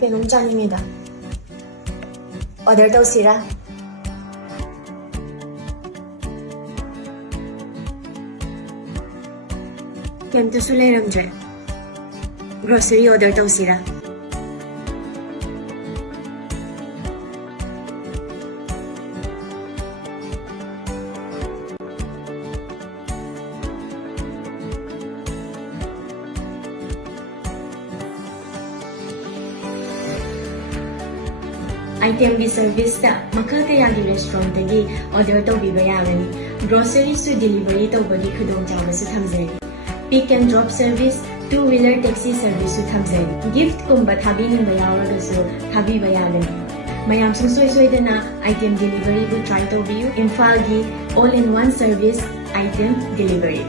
Kainom chaningida. Order tawsira. Kemtusu leiramdre. Grocery order tawsira. Item gi service ta makal kaya gi restaurant gi order tawbiba yagani. Grocery su delivery tawbagi khudongchaba su thamjari. Pick and drop service, two-wheeler taxi service su thamjari. Gift kumba thabiningba yawragasu thabiba yagani. Mayam sung soy-soydana item delivery bu try tawbiyu. Imphal gi all-in-one service item delivery.